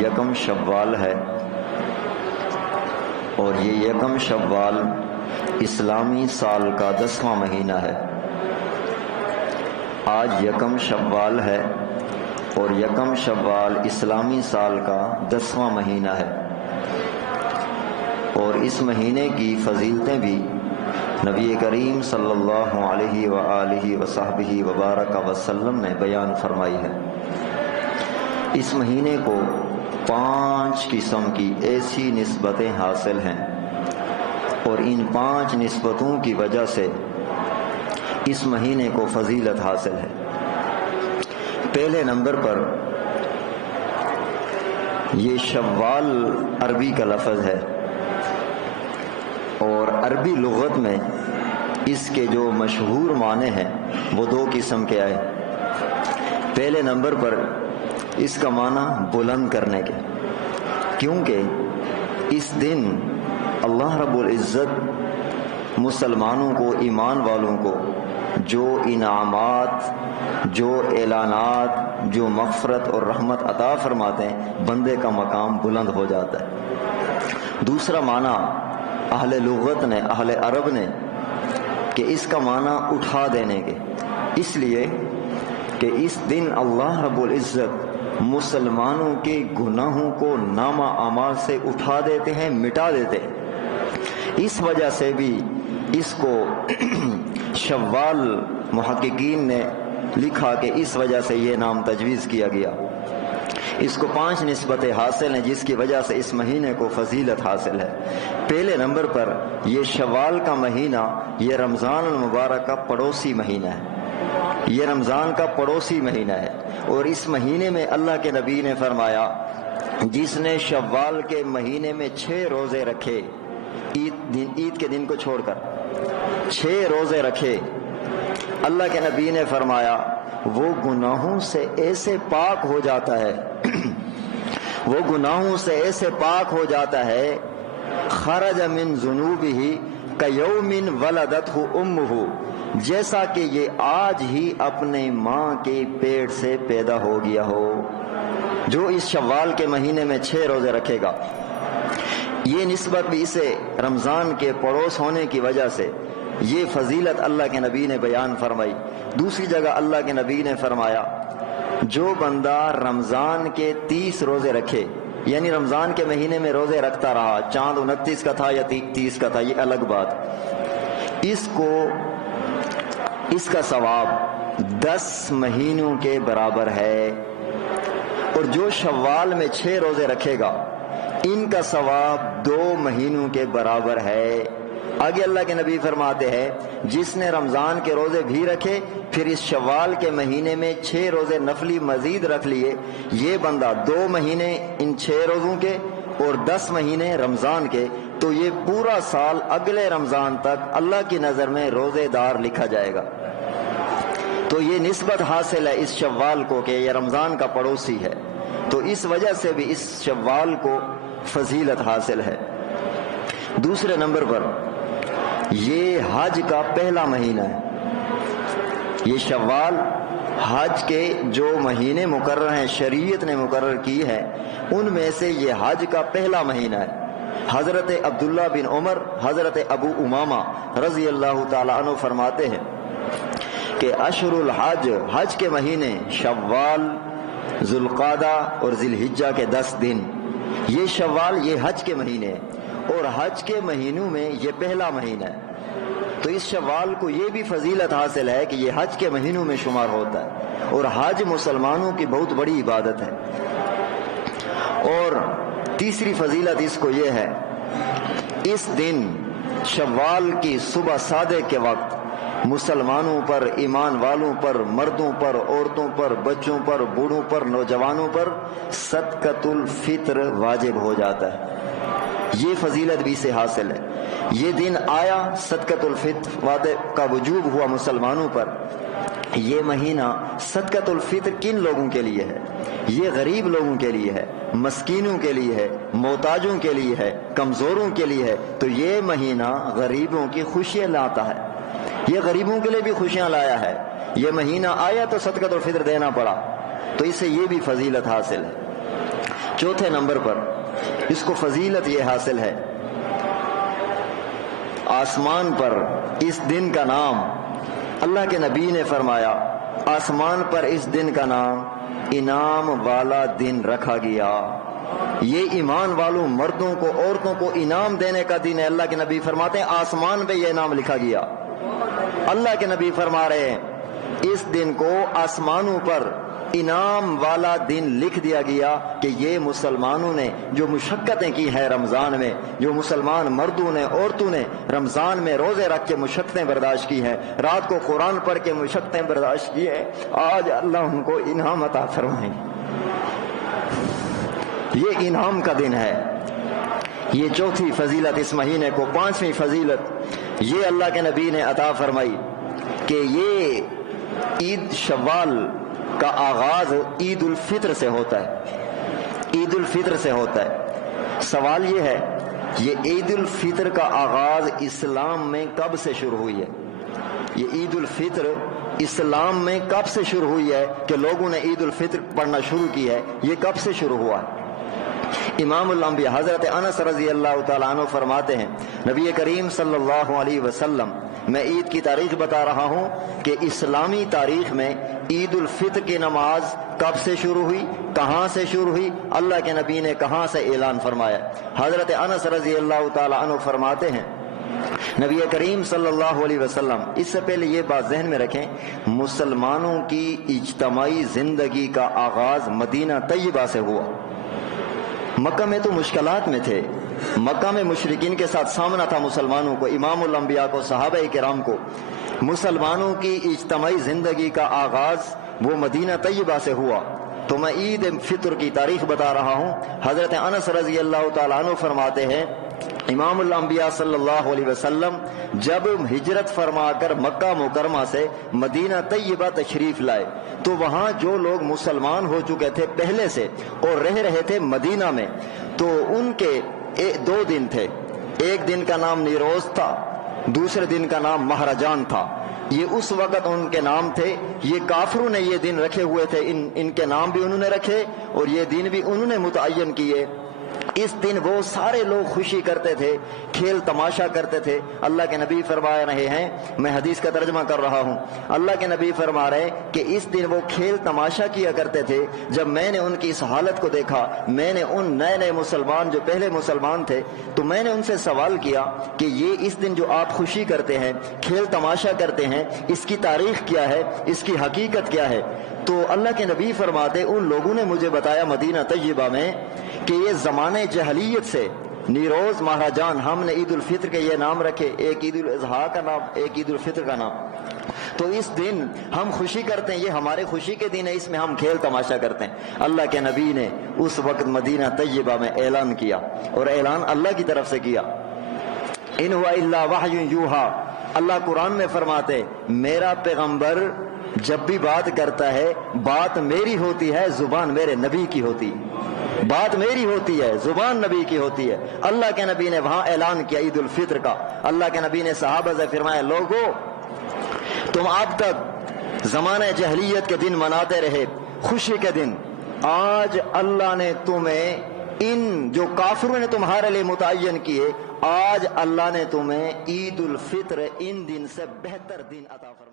یکم شوال ہے، اور یہ یکم شوال اسلامی سال کا 10واں مہینہ ہے۔ آج یکم شوال ہے اور یکم شوال اسلامی سال کا 10واں مہینہ ہے، اور اس مہینے کی فضیلتیں بھی نبی کریم صلی اللہ علیہ وآلہ وصحبہ وبارک وسلم نے بیان فرمائی ہے۔ اس مہینے کو 5 قسم کی ایسی نسبتیں حاصل ہیں، اور ان 5 نسبتوں کی وجہ سے اس مہینے کو فضیلت حاصل ہے۔ پہلے نمبر پر یہ شوال عربی کا لفظ ہے، اور عربی لغت میں اس کے جو مشہور معنی ہیں وہ 2 قسم کے آئے۔ پہلے نمبر پر اس کا معنی بلند کرنے کے، کیونکہ اس دن اللہ رب العزت مسلمانوں کو، ایمان والوں کو جو انعامات، جو اعلانات، جو مغفرت اور رحمت عطا فرماتے ہیں، بندے کا مقام بلند ہو جاتا ہے۔ دوسرا معنی اہل لغت نے، اہل عرب نے، کہ اس کا معنی اٹھا دینے کے، اس لیے کہ اس دن اللہ رب العزت مسلمانوں کے گناہوں کو نامہ اعمال سے اٹھا دیتے ہیں، مٹا دیتے ہیں۔ اس وجہ سے بھی اس کو شوال محققین نے لکھا کہ اس وجہ سے یہ نام تجویز کیا گیا۔ اس کو 5 نسبتیں حاصل ہیں جس کی وجہ سے اس مہینے کو فضیلت حاصل ہے۔ پہلے نمبر پر یہ شوال کا مہینہ، یہ رمضان المبارک کا پڑوسی مہینہ ہے، یہ رمضان کا پڑوسی مہینہ ہے، اور اس مہینے میں اللہ کے نبی نے فرمایا جس نے شوال کے مہینے میں 6 روزے رکھے، عید کے دن کو چھوڑ کر 6 روزے رکھے، اللہ کے نبی نے فرمایا وہ گناہوں سے ایسے پاک ہو جاتا ہے وہ گناہوں سے ایسے پاک ہو جاتا ہے، خرج من ذنوبہ کیوم ولدتہ امہ، جیسا کہ یہ آج ہی اپنے ماں کے پیٹ سے پیدا ہو گیا ہو۔ جو اس شوال کے مہینے میں 6 روزے رکھے گا، یہ نسبت بھی اسے رمضان کے پڑوس ہونے کی وجہ سے یہ فضیلت اللہ کے نبی نے بیان فرمائی۔ دوسری جگہ اللہ کے نبی نے فرمایا جو بندہ رمضان کے 30 روزے رکھے، یعنی رمضان کے مہینے میں روزے رکھتا رہا، چاند 29 کا تھا یا 30 کا تھا، یہ الگ بات، اس کا ثواب 10 مہینوں کے برابر ہے، اور جو شوال میں 6 روزے رکھے گا ان کا ثواب 2 مہینوں کے برابر ہے۔ آگے اللہ کے نبی فرماتے ہیں جس نے رمضان کے روزے بھی رکھے پھر اس شوال کے مہینے میں 6 روزے نفلی مزید رکھ لیے، یہ بندہ 2 مہینے ان 6 روزوں کے اور 10 مہینے رمضان کے، تو یہ پورا سال اگلے رمضان تک اللہ کی نظر میں روزے دار لکھا جائے گا۔ تو یہ نسبت حاصل ہے اس شوال کو کہ یہ رمضان کا پڑوسی ہے، تو اس وجہ سے بھی اس شوال کو فضیلت حاصل ہے۔ دوسرے نمبر پر یہ حج کا پہلا مہینہ ہے۔ یہ شوال حج کے جو مہینے مقرر ہیں، شریعت نے مقرر کی ہے، ان میں سے یہ حج کا پہلا مہینہ ہے۔ حضرت عبداللہ بن عمر، حضرت ابو امامہ رضی اللہ تعالی عنہ فرماتے ہیں کہ اشہر الحج، حج کے مہینے شوال، ذوالقعدہ اور ذی الحجہ کے 10 دن، یہ شوال یہ حج کے مہینے ہیں، اور حج کے مہینوں میں یہ پہلا مہینہ ہے، تو اس شوال کو یہ بھی فضیلت حاصل ہے کہ یہ حج کے مہینوں میں شمار ہوتا ہے، اور حج مسلمانوں کی بہت بڑی عبادت ہے۔ اور تیسری فضیلت اس کو یہ ہے، اس دن شوال کی صبح صادق کے وقت مسلمانوں پر، ایمان والوں پر، مردوں پر، عورتوں پر، بچوں پر، بوڑھوں پر، نوجوانوں پر صدقۃ الفطر واجب ہو جاتا ہے۔ یہ فضیلت بھی سے حاصل ہے۔ یہ دن آیا، صدقۃ الفطر کا وجوب ہوا مسلمانوں پر۔ یہ مہینہ صدقۃ الفطر کن لوگوں کے لیے ہے؟ یہ غریب لوگوں کے لیے ہے، مسکینوں کے لیے ہے، محتاجوں کے لیے ہے، کمزوروں کے لیے ہے، تو یہ مہینہ غریبوں کی خوشیاں لاتا ہے، یہ غریبوں کے لیے بھی خوشیاں لایا ہے۔ یہ مہینہ آیا تو صدقۃ الفطر دینا پڑا، تو اس سے یہ بھی فضیلت حاصل ہے۔ चौथे नंबर पर इसको फजीलत ये हासिल है, आसमान पर इस दिन का नाम, अल्लाह के नबी ने फरमाया आसमान पर इस दिन का नाम इनाम वाला दिन रखा गया। ये ईमान वालों मर्दों को औरतों को इनाम देने का दिन है। अल्लाह के नबी फरमाते हैं आसमान पे ये नाम लिखा गया। अल्लाह के नबी फरमा रहे हैं इस दिन को आसमानों पर इनाम वाला दिन लिख दिया गया कि ये मुसलमानों ने जो मुशक्कतें की है रमज़ान में, जो मुसलमान मर्दों ने औरतों ने रमज़ान में रोज़े रख के मुशक्कतें बर्दाश्त की हैं, रात को कुरान पढ़ के मुशक्कतें बर्दाश्त की हैं, आज अल्लाह उनको इनाम अता फरमाएंगे। ये इनाम का दिन है। ये चौथी फजीलत इस महीने को। पांचवी फजीलत ये अल्लाह के नबी ने अता फरमाई कि ये ईद शव्वाल का आगाज ईद उल फित्र से होता है। ईद उल फित्र से होता है। सवाल ये है ये ईद उल फित्र का आगाज इस्लाम में कब से शुरू हुई है? ये ईद उल फित्र इस्लाम में कब से शुरू हुई है कि लोगों ने ईद उल फित्र पढ़ना शुरू की है? ये कब से शुरू हुआ है? इमामुल अंबिया हजरत अनस रजी अल्लाह तआला अन्हु फरमाते हैं नबी करीम सल्लल्लाहु अलैहि वसल्लम, मैं ईद की तारीख बता रहा हूं कि इस्लामी तारीख में ईद उल फित्र की नमाज कब से शुरू हुई, कहां से शुरू हुई, अल्लाह के नबी ने कहां से ऐलान फरमाया। हजरत अनस रजी अल्लाह तआला अन्हु फरमाते हैं नबी करीम सल्लल्लाहु अलैहि वसल्लम, इससे पहले ये बात जहन में रखें, मुसलमानों की इज्तमाई जिंदगी का आगाज मदीना तैयबा से हुआ। मक्का में तो मुश्किलात में थे, मक्का में मुशरिकीन के साथ सामना था मुसलमानों को, इमामुल अंबिया को, सहाबा किराम को। मुसलमानों की इज्तमाई जिंदगी का आगाज वो मदीना तैयबा से हुआ। तो मैं ईद फित्र की तारीख बता रहा हूँ। हजरत अनस रजी अल्लाह तआला अन्हु फरमाते हैं इमामुल अंबिया सल्लल्लाहु अलैहि वसल्लम जब हिजरत फरमाकर मक्का मुकरमा से मदीना तैयबा तशरीफ लाए तो वहां जो लोग मुसलमान हो चुके थे पहले से और रह रहे थे मदीना में, तो उनके दो दिन थे। एक दिन का नाम नीरोज था, दूसरे दिन का नाम महरजान था। ये उस वक्त उनके नाम थे। ये काफिरों ने ये दिन रखे हुए थे, इनके नाम भी उन्होंने रखे और ये दिन भी उन्होंने मुतय्यन किए। इस दिन वो सारे लोग खुशी करते थे, खेल तमाशा करते थे। अल्लाह के नबी फरमा रहे हैं, मैं हदीस का तर्जमा कर रहा हूँ, अल्लाह के नबी फरमा रहे कि इस दिन वो खेल तमाशा किया करते थे। जब मैंने उनकी इस हालत को देखा, मैंने उन नए नए मुसलमान जो पहले मुसलमान थे, तो मैंने उनसे सवाल किया कि ये इस दिन जो आप खुशी करते हैं, खेल तमाशा करते हैं, इसकी तारीख क्या है, इसकी हकीकत क्या है? तो अल्लाह के नबी फरमाते उन लोगों ने मुझे बताया मदीना तैयबा में कि ये ज़माने जहलियत से नीरोज महाराजान हमने ईद उल फित्र के ये नाम रखे, एक ईद उल अज़हा का नाम, एक ईद उल फित्र का नाम। तो इस दिन हम खुशी करते हैं, ये हमारे खुशी के दिन है, इसमें हम खेल तमाशा करते हैं। अल्लाह के नबी ने उस वक्त मदीना तैयबा में ऐलान किया और ऐलान अल्लाह की तरफ से किया। इन हुआ इल्ला वहयुन यूहा, अल्लाह कुरान में फरमाते मेरा पैगंबर जब भी बात करता है बात मेरी होती है, जुबान मेरे नबी की होती, बात मेरी होती है, जुबान नबी की होती है। अल्लाह के नबी ने वहां ऐलान किया ईद उल फित्र का। अल्लाह के नबी ने सहाबा से फरमाया लोगो तुम अब तक ज़माने जहलियत के दिन मनाते रहे, खुशी के दिन, आज अल्लाह ने तुम्हें इन जो काफिरों ने तुम्हारे लिए मुतय्यन किए, आज अल्लाह ने तुम्हें ईद उल फित्र इन दिन से बेहतर दिन अता फरमाया।